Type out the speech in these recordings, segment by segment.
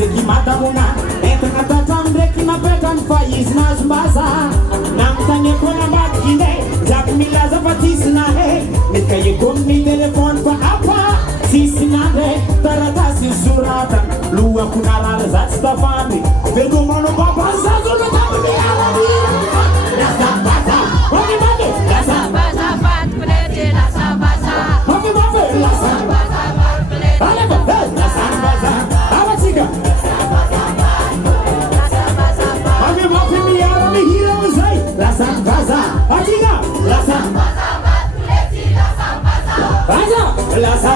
Zeki matamuna Entanga tatam breki na petan faiz na zumbaza Namtanye kona matkine Jak milaza patisna he Nikaye gomni telefon pa apa Sisina de taratasi suratan Lua kunalala zat stafani Vergo mano baba zazo na tambi alani Lasa baza Wagi mame Lasa baza bat kulete Lasa baza Wagi mame Lasa baza bat kulete Aleba Lasa baza Awachika Lasa baza, ajiga, lasa baza, baza, lasa,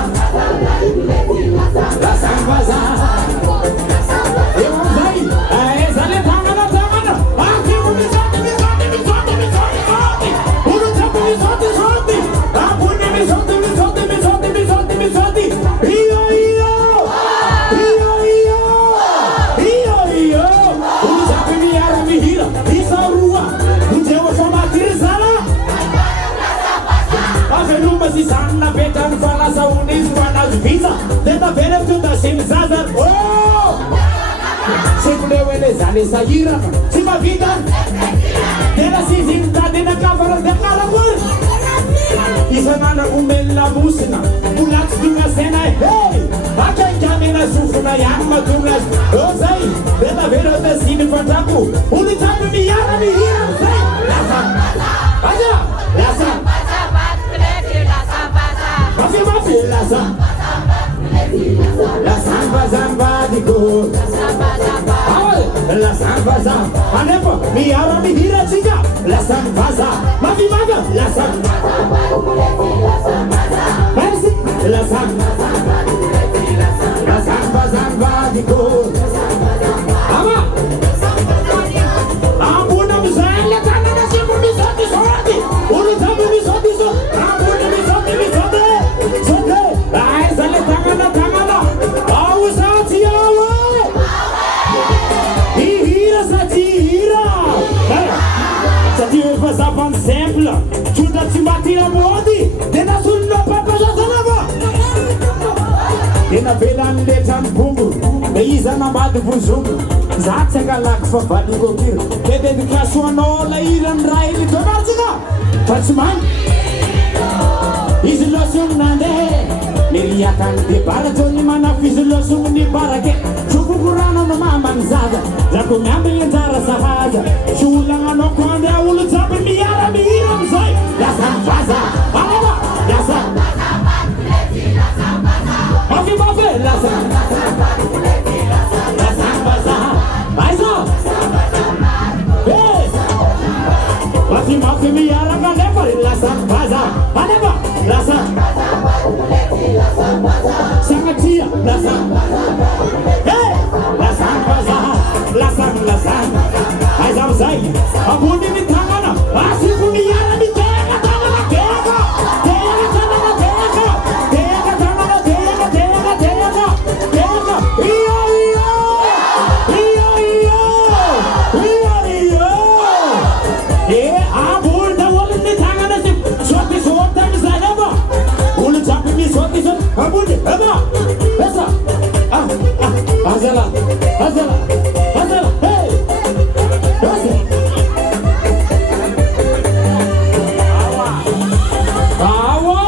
lasa baza. Evangay, zale tamana, aki umizoti, uru chapu mizoti, apuni mizoti, iyo, uru chapu miyara mihira, isarua. Si sana betan fala sa unis wana visa Teta vere tuta sim zazar Oh Simple wele zane sa gira Sima vida Tela si zinta dena kafara de kalabur Isa nana umela musina Ulat dunga sena hey Akan kamena sufuna yang matunas Osai Teta vere te sini fataku Uli tapu ni yara ni hira Say Lasa Aja Lasa Mafi lasa La samba zamba digo La samba zamba Anepo mi ara mi hira chica La samba zamba Mafi maga La samba Merci La samba La samba zamba digo Ama Ambuna mizaya kana na simu mizoti sorati Ulu tabu mizoti so Ambuna mizoti Sote, ai zale tangana, au sati awe, hira, sati faz avan simple, chuta timbatira modi, dena sunno papa jatanava, dena velan letan bumbu, meiza na mad buzum, zatsa galak fa vali gotir, ke dedicação nola iran raili tomarjiga, fatsman. Isolation nande Niliatan di baratoni mana isolation ni barake Cukup kurana no mamang zaga Jago ngambil jara sahaja Sulang ano konde ulut sabi miyara mihiram say Lasan faza Alawa Lasan Mafi Lasan Lasan faza Aiso Hey Mafi miyara kanepar Lasan faza Alawa Lasa Sangat siap Lasa Hey Lasa Aizam saya Abuni di tangan Asli bunyian di tengah tangan Tengah Iya Abun Dawalin di tangan Suatu suatu misalnya Abun,